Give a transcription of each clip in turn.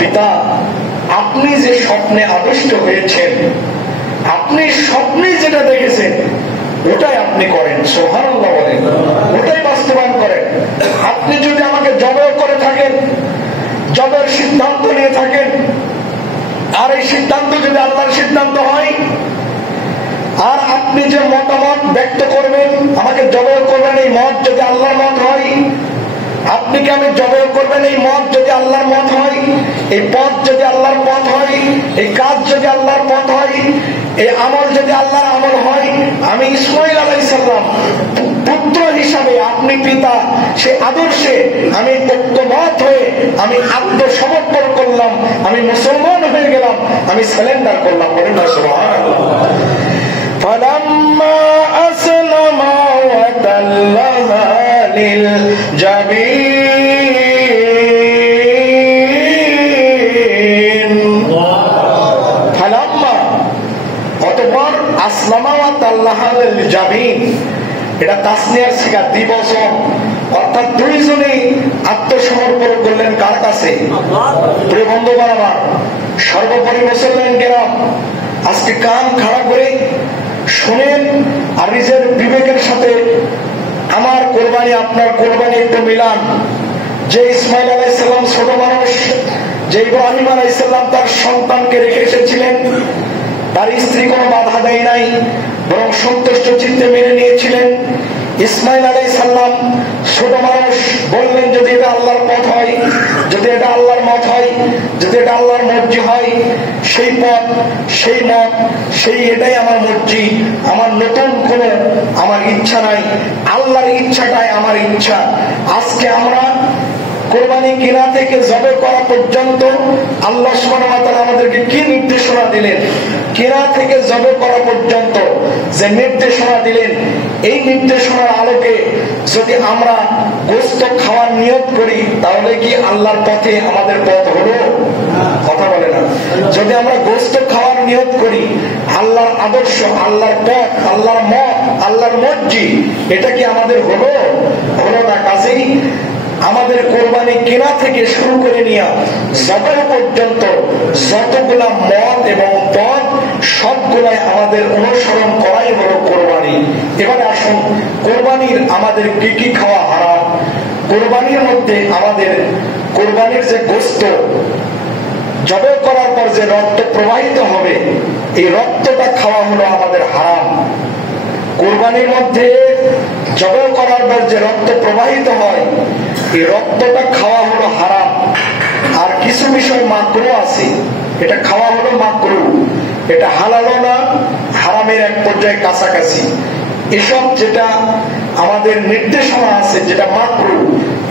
পিতা, আপনি যে স্বপ্নে আদিষ্ট হয়েছেন, আপনি স্বপ্নে যেটা দেখেছেন ওটাই আপনি করেন। সুবহানাল্লাহ বলেন, ওটাই বাস্তবায়ন করেন। আপনি যদি আমাকে জবেও করে থাকেন, জবের সিদ্ধান্ত নিয়ে থাকেন, আর এই সিদ্ধান্ত যদি আল্লাহর সিদ্ধান্ত হয়, আর আপনি যে মতামত ব্যক্ত করবেন, আমাকে জবেও করবেন এই মত যদি আল্লাহর মত হয়, আপনি কি আমি জবেও করবেন এই মত যদি আল্লাহর মত হয়, এই পথ যদি আল্লাহর পথ হয়, এই কাজ যদি আল্লাহর পথ হয়, এই আমল যদি আল্লাহর আমল হয়, আমি ইসমাঈল আলাইহিস সালাম পুত্র হিসাবে, আপনি পিতা, সে আদর্শে আমি ঐক্যবদ্ধ হয়ে আমি আত্মসমর্পণ করলাম, আমি মুসলমান হয়ে গেলাম, আমি সারেন্ডার করলাম। বলুন না সুবহানাল্লাহ। ফালাম্মা আসলামা ওয়া তাল্লাহা লিল জাবিন। ফালাম্মা, অতঃপর, আসলামা ওয়া তাল্লাহা লিল জাবিন, এটা তাসনিয়ার সিগা, দ্বিবচন, অর্থাৎ দুইজনেই আত্মসমর্পণ করলেন কার কাছে? প্রিয় বন্ধুগণ আমার, সর্বোপরি মুসলমান কেরাম, আজকে কান খাড়া করে শুনেন আর নিজের বিবেকের সাথে আমার কোরবানি আপনার কোরবানি একটু মিলান। যে ইসমাঈল আলাইহিস সালাম ছোট মানুষ, যে ইব্রাহিম আলাইহিস সালাম তার সন্তানকে রেখে এসেছিলেন, তার স্ত্রী কোনো বাধা দেয় নাই, বরং সন্তুষ্ট চিত্তে মেনে নিয়েছিলেন। ইসমাঈল আলাইহিস সালাম ছোট মানুষ, বললেন যদি এটা আল্লাহর পথ হয়, যদি এটা আল্লাহর মত হয়, যদি এটা আল্লাহর মর্জি হয়, সেই পথ, সেই মত, সেই এটাই আমার মর্জি, আমার নতুন কোনো আমার ইচ্ছা নাই, আল্লাহর ইচ্ছাটাই আমার ইচ্ছা। আজকে আমরা কোরবানি কেনা থেকে জবে করা পর্যন্ত আল্লাহ সুবহানাহু ওয়া তাআলা আমাদেরকে কি নির্দেশনা দিলেন, কেনা থেকে জবে করা পর্যন্ত যে নির্দেশনা দিলেন, এই নির্দেশনার আলোকে যদি আমরা গোশত খাওয়ার নিয়ত করি, তাহলে কি আল্লাহর পথে আমাদের পথ হলো? কথা বলে না। যদি আমরা গোশত খাওয়ার নিয়ত করি, আল্লাহর আদর্শ, আল্লাহর পথ, আল্লাহর মত, আল্লাহর মর্জি, এটা কি আমাদের হলো? হলো না। কাজেই আমাদের কোরবানি কেনা থেকে শুরু করে নিয়ে জবে পর্যন্ত যতগুলা মত এবং পথ, সবগুলাই আমাদের অনুসরণ করাই হলো কোরবানি। এবারে আসুন, কোরবানির আমাদের কি কি খাওয়া হারাম। কোরবানির মধ্যে আমাদের কোরবানির যে গোশত জবে করার পর যে রক্ত প্রবাহিত হবে, এই রক্তটা খাওয়া হলো আমাদের হারাম। কোরবানির মধ্যে জবে করার পর যে রক্ত প্রবাহিত হয়, এই রক্তটা খাওয়া হলো হারাম। আর কিছু বিষয় মাকরুহ আছে, এটা খাওয়া হলো মাকরুহ, এটা হালালও না, হারামের এক পর্যায়ে কাছাকাছি। এসব যেটা আমাদের নির্দেশনা আছে, যেটা মাকরুহ,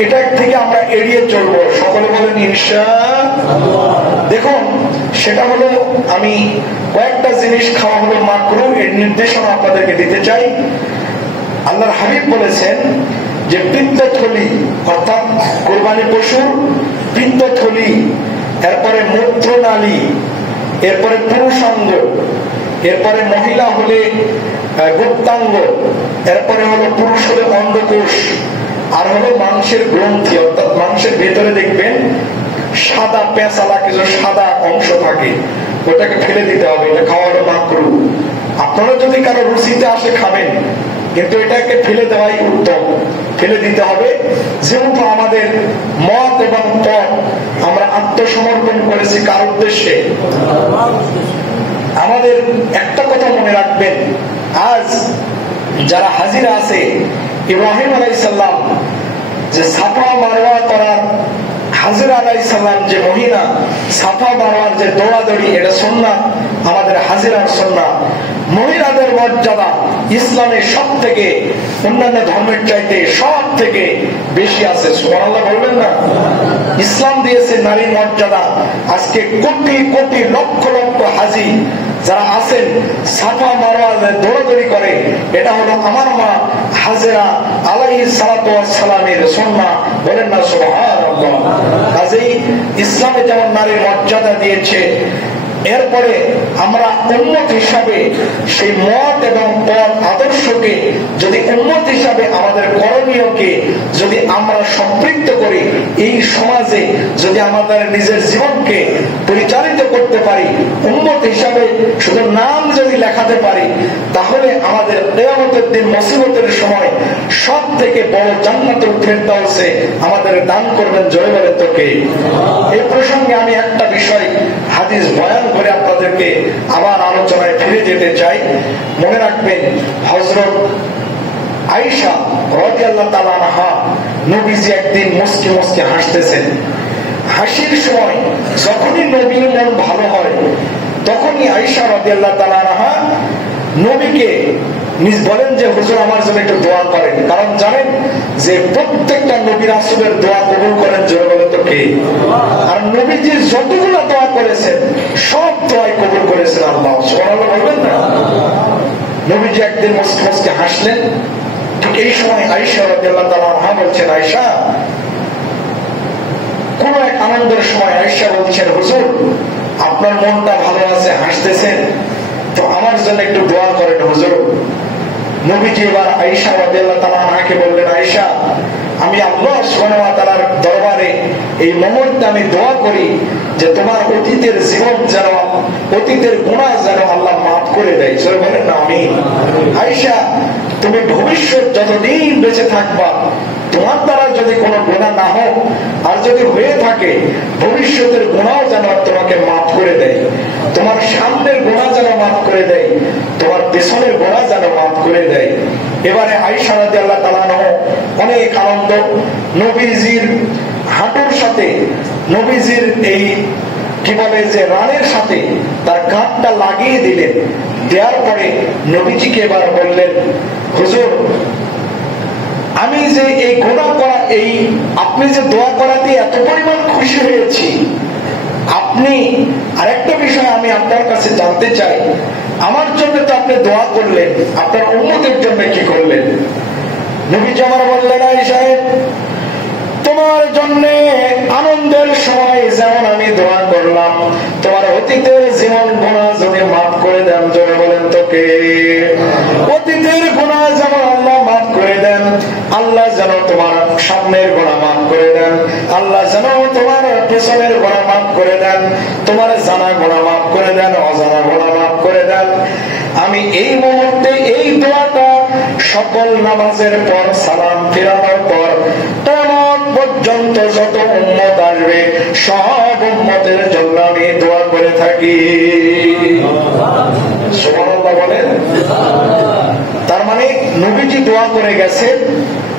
এটার থেকে আমরা এড়িয়ে চলবো। সকলে বলেন ইনশাআল্লাহ। দেখুন, সেটা হলো, আমি কয়েকটা জিনিস খাওয়া হলো মাকরুহ, এর নির্দেশনা আপনাদেরকে দিতে চাই। আল্লাহর হাবিব বলেছেন যে পিত্তথলি, অর্থাৎ কোরবানি পশুর পিত্তথলি, এরপরে মূত্রনালী, এরপরে পুরুষাঙ্গ, এরপরে মহিলা হলে গুপ্তাঙ্গ, এরপরে হলো পুরুষ হলে অন্ডকোষ, আর হলো মাংসের গ্রন্থি, অর্থাৎ মাংসের ভেতরে দেখবেন সাদা পেঁচালা কিছু সাদা অংশ থাকে, ওটাকে ফেলে দিতে হবে। এটা খাওয়া হলো মাকরুহ। আপনারা যদি কারো রুচিতে আসে খাবেন, কিন্তু এটাকে ফেলে দেওয়াই উত্তম, ফেলে দিতে হবে। যেহেতু আমাদের মত এবং পথ আমরা আত্মসমর্পণ করেছি কার উদ্দেশ্যে? আমাদের একটা কথা মনে রাখবেন, আজ যারা হাজিরা আছে, ইব্রাহিম আলাইহিস সালাম যে সাফা মারওয়া করার, হাজিরা আলাইহিস সালাম যে মহিলা সাফা মারওয়ার যে দৌড়াদৌড়ি, এটা সুন্নাত, আমাদের হাজিরার সুন্নাত। মহিলাদের মর্যাদা ইসলামের সব থেকে, অন্যান্য ধর্মের চাইতে সব থেকে বেশি আছে। সুবহানাল্লাহ বলবেন না? ইসলাম দিয়েছে নারীর মর্যাদা। আজকে কোটি কোটি লক্ষ লক্ষ হাজি যারা আছেন, সাফা মারওয়া দৌড়াদৌড়ি করে, এটা হলো আমার মা হাজেরা আলাইহিস সালাতু ওয়াস সালামের সুন্নাহ। বলেন না সুবহানাল্লাহ? কাজেই ইসলামে যেমন নারীর মর্যাদা দিয়েছে, এরপরে আমরা উম্মত হিসাবে সেই মত এবং পথ আদর্শকে যদি উম্মত হিসাবে আমাদের করণীয়কে যদি আমরা সম্পৃক্ত করি, এই সমাজে যদি আমাদের নিজের জীবনকে পরিচালিত করতে পারি, উম্মত হিসাবে শুধু নাম যদি লেখাতে পারি, তাহলে আমাদের কিয়ামতের দিন মুসিবতের সময় সব থেকে বড় জান্নাতুল ফেরদাউসে আমাদের দান করবেন। জয় বলে তোকে। এই প্রসঙ্গে আমি একটা বিষয় হাদিস বয়ান করে আপনাদেরকে আবার আলোচনায় ফিরে যেতে চাই। মনে রাখবেন, হযরত আয়েশা রাদিয়াল্লাহু তাআলা আনহা নবীজি একদিন মুস্কি মুস্কি হাসতেছেন। হাসির সময় যখনই নবীর মন ভালো হয়, তখনই আয়েশা রাদিয়াল্লাহু তাআলা আনহা নবীকে বলেন যে হুজুর আমার জন্য একটু দোয়া করেন। কারণ জানেন যে প্রত্যেকটা নবী রাসূলের দোয়া কবুল করেন। জোরে বলে তো কে? আর নবীজি যতগুলো দোয়া করেছেন সব দোয়াই কবুল করেছেন আল্লাহ। সুবহানাল্লাহ বলবেন না? নবীজি একদিন মুস্কি মুস্কি হাসলেন। ঠিক এই সময় আয়েশা রাদিয়াল্লাহু তাআলা আনহা বলছেন, আয়েশা, কোন এক আনন্দের সময় আয়েশা বলছেন, হুজুর আপনার মনটা ভালো আছে, হাসতেছেন, তো আমার জন্য একটু দোয়া করেন হুজুর। নবীজি এবার আয়েশা রাদিয়াল্লাহু তাআলা আনহাকে বললেন, আয়েশা, আমি আল্লাহ সুবহানাহু ওয়া তাআলার দরবারে এই মুহূর্তে আমি দোয়া করি যে তোমার অতীতের জীবন যেন, অতীতের গুনাহ যেন আল্লাহ মাফ করে দেয়। জোরে বলেন না আমিন। আয়েশা, তুমি ভবিষ্যৎ যতদিন বেঁচে থাকবা, তোমার দ্বারা যদি কোনো গুনাহ না হোক, আর যদি হয়ে থাকে ভবিষ্যতের গুনাহ যেন তোমাকে মাফ করে দেয়, তোমার সামনের গুনাহ যেন মাফ করে দেয়, তোমার পেছনের গুনাহ যেন মাফ করে দেয়। এবারে আয়েশা রাদিয়াল্লাহু তাআলা আনহা অনেক আনন্দ, নবীজির হাঁটুর সাথে, নবীজির এই কি বলে যে রানের সাথে তার কাঁধটা লাগিয়ে দিলেন। দেওয়ার পরে নবীজিকে এবার বললেন, হুজুর আমি যে এই গুনাহ করা, এই আপনি যে দোয়া করাতে এত পরিমাণ খুশি হয়েছি, আপনি আরেকটা বিষয় আমি আপনার কাছে জানতে চাই, আমার জন্য তো আপনি দোয়া করলেন, আপনার উম্মতের জন্য কি করলেন? নবীজি আমার বললেন, আয়েশা, তোমার জন্য আনন্দের সময় যেমন আমি দোয়া করলাম, তোমার অতীতের জীবন গুনাহ যদি মাফ করে দেন, জোরে বলেন তোকে, অতীতের গুনাহ যেমন আল্লাহ মাফ করে দেন, আল্লাহ যেন তোমার সামনের গুনাহ মাফ করে দেন, আল্লাহ যেন তোমার পেছনের গুনাহ মাফ করে দেন, তোমার জানা গুনাহ মাফ করে দেন, অজানা গুনাহ মাফ করে দেন। আমি এই মুহূর্তে এই দোয়াটা সকল নামাজের পর, সালাম ফিরানোর পর, কিয়ামত পর্যন্ত যত উম্মত আসবে সব উম্মতের জন্য আমি দোয়া করে থাকি। সুবহানাল্লাহ বলেন। তার মানে নবীজি দোয়া করে গেছে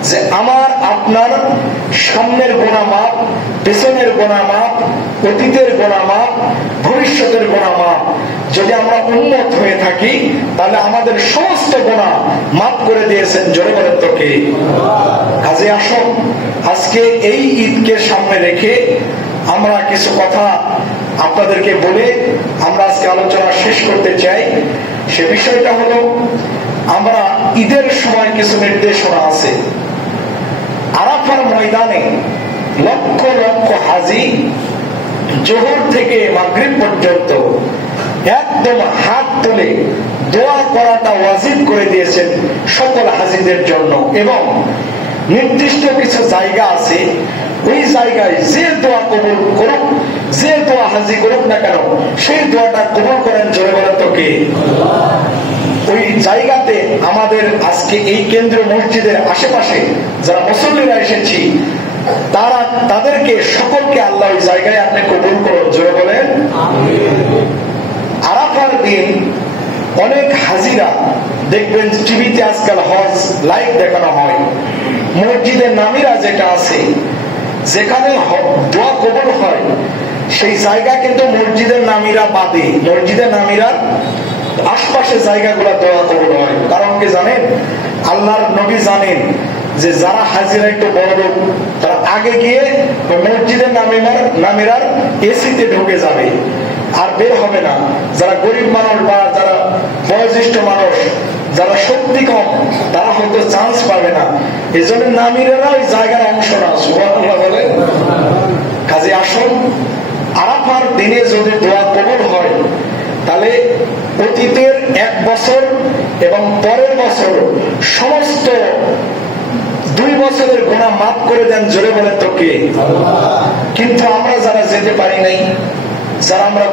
যে আমার আপনার সামনের গুনাহ মাফ, পেছনের গুনাহ মাফ, অতীতের গুনাহ মাফ, ভবিষ্যতের গুনাহ মাফ। যদি আমরা উম্মত হয়ে থাকি তাহলে আমাদের সমস্ত গুনাহ মাফ করে দিয়েছেন। জোরে বলেন তো কে? কাজে আসুন, আজকে এই ঈদকে সামনে রেখে আমরা কিছু কথা আপনাদেরকে বলে আমরা আজকে আলোচনা শেষ করতে চাই। সে বিষয়টা হলো, আমরা ঈদের সময় কিছু নির্দেশনা আছে। আরাফার ময়দানে লক্ষ লক্ষ হাজি জোহর থেকে মাগরিব পর্যন্ত একদম হাত তুলে দোয়া করাটা ওয়াজিব করে দিয়েছেন সকল হাজিদের জন্য। এবং নির্দিষ্ট কিছু জায়গা আছে, ওই জায়গায় যে দোয়া কবুল করুক, যে দোয়া হাজি করুক না কেন, সেই দোয়াটা কবুল করেন। জোরে বলেন তো কে? ওই জায়গাতে আমাদের আজকে এই কেন্দ্রীয় মসজিদের আশেপাশে যারা মুসল্লিরা এসেছি, তাদেরকে সকলকে আল্লাহ ওই জায়গায় আপনি কবুল করুন। জোরে বলেন। আরাফার দিন অনেক হাজিরা দেখবেন টিভিতে আজকাল হজ লাইভ দেখানো হয়, মসজিদের নামিরা যেটা আছে, যেখানে দোয়া কবুল হয় সেই জায়গা কিন্তু মসজিদের নামিরা বাদে, মসজিদের নামিরার আশপাশে জায়গাগুলো দোয়া কবুল হয়। কারণ কি জানেন? আল্লাহর নবী জানেন যে যারা হাজিরা একটু বড় লোক, তারা আগে গিয়ে মসজিদের নামিরার এসিতে ঢুকে যাবে, আর বের হবে না। যারা গরিব মানুষ বা যারা বয়োজ্যেষ্ঠ মানুষ, যারা শক্তি কম, তারা হয়তো চান্স পাবে না। এই জন্য নামিরেরা ওই জায়গার অংশ না। সুবহানাল্লাহ বলেন। কাজে আসুন, আরাফার দিনে যদি দোয়া কবুল হয় তাহলে অতীতের 1 বছর এবং পরের বছর সমস্ত 2 বছরের গুনাহ মাফ করে দেন, জোরে বলেন তো কে? কিন্তু আমরা যারা যেতে পারি নাই, যারা আমরা